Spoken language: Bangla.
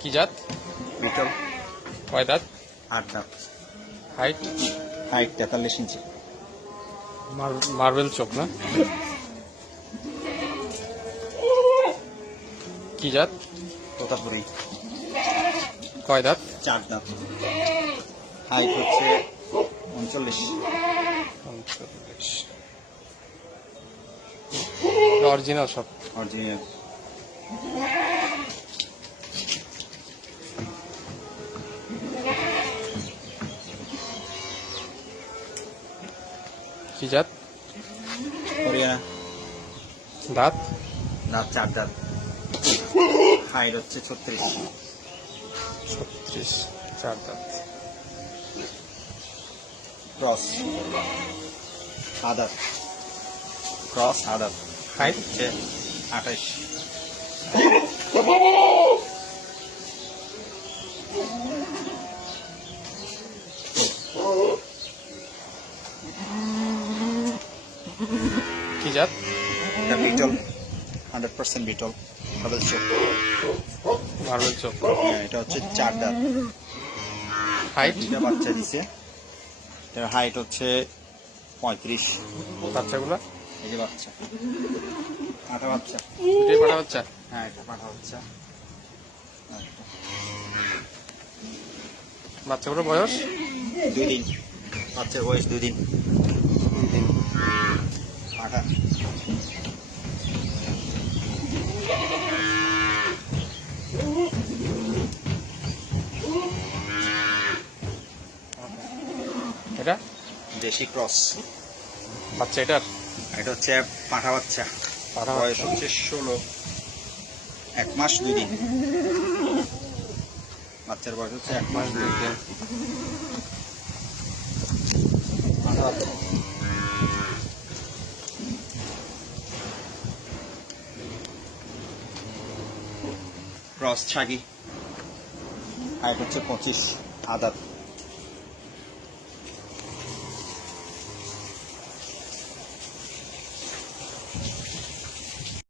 কি জাত? বিটল। কয় দাঁত? 8 দাঁত। হাইট? হাইট 43 ইঞ্চি। মার্বেল চোখ না? কি জাত? তোতাপুরি। কয় দাঁত? 4 দাঁত। হাইট হচ্ছে 39। অরিজিনাল সব? অরিজিনাল। কি জাত? হরিয়ানা। দাঁত? দাঁত 4 দাঁত। হাইট হচ্ছে 36। 4 দাঁত। Cross Aadat. Cross Aadat. Height হচ্ছে 28। কি জাত? এটা বিটল, 100% বিটল। মার্বেল চোখ। মার্বেল চোখ। এটা হচ্ছে 4 দাঁত। হাইট? এটা বাচ্চা দিছে। এর হাইট হচ্ছে 35। বাচ্চাগুলো? এই যে বাচ্চা, পাঠা বাচ্চা। এটাই পাঠা বাচ্চা? হ্যাঁ, এটা পাঠা বাচ্চা। বাচ্চাগুলোর বয়স? 2 দিন। বাচ্চার বয়স 2 দিন। পাঠা। এটা দেশি ক্রস বাচ্চা এটার? এটা হচ্ছে পাঠা বাচ্চা। পাঠা বয়স বাচ্চা। হচ্ছে 16, 1 মাস 2 দিন। বাচ্চার বয়স হচ্ছে 1 মাস 2 দিন। পাঠা বাচ্চা। ক্রস ছাগি। হাইট হচ্ছে 25। আদাত।